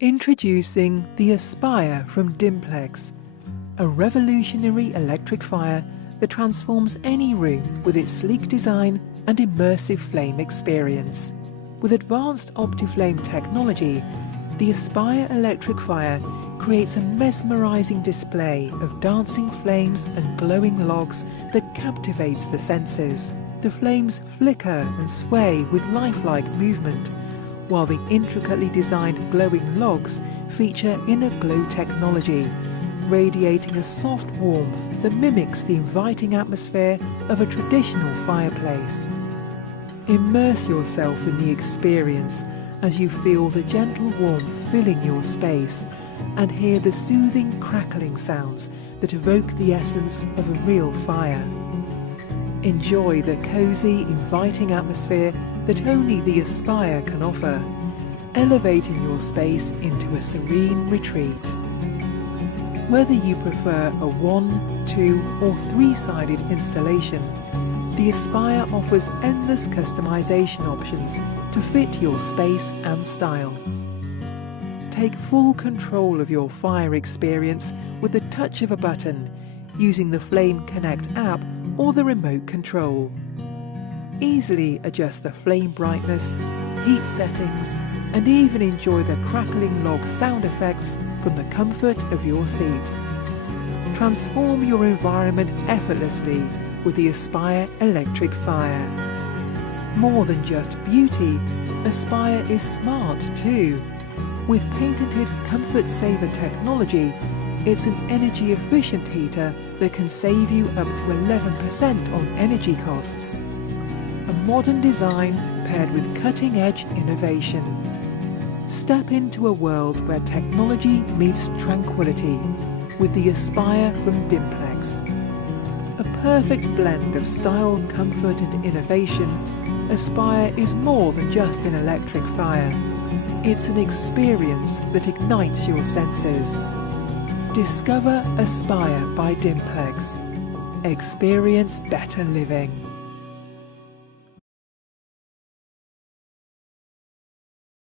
Introducing the Aspire from Dimplex, a revolutionary electric fire that transforms any room with its sleek design and immersive flame experience. With advanced OptiFlame technology, the Aspire electric fire creates a mesmerizing display of dancing flames and glowing logs that captivates the senses. The flames flicker and sway with lifelike movement, while the intricately designed glowing logs feature inner glow technology, radiating a soft warmth that mimics the inviting atmosphere of a traditional fireplace. Immerse yourself in the experience as you feel the gentle warmth filling your space and hear the soothing crackling sounds that evoke the essence of a real fire. Enjoy the cozy, inviting atmosphere that only the Aspire can offer, elevating your space into a serene retreat. Whether you prefer a 1, 2 or 3-sided installation, the Aspire offers endless customization options to fit your space and style. Take full control of your fire experience with the touch of a button, using the Flame Connect app or the remote control. Easily adjust the flame brightness, heat settings, and even enjoy the crackling log sound effects from the comfort of your seat. Transform your environment effortlessly with the Aspire electric fire. More than just beauty, Aspire is smart too. With patented Comfort Saver technology, it's an energy-efficient heater that can save you up to 11% on energy costs. A modern design paired with cutting-edge innovation. Step into a world where technology meets tranquility with the Aspire from Dimplex. A perfect blend of style, comfort and innovation, Aspire is more than just an electric fire. It's an experience that ignites your senses. Discover Aspire by Dimplex. Experience better living.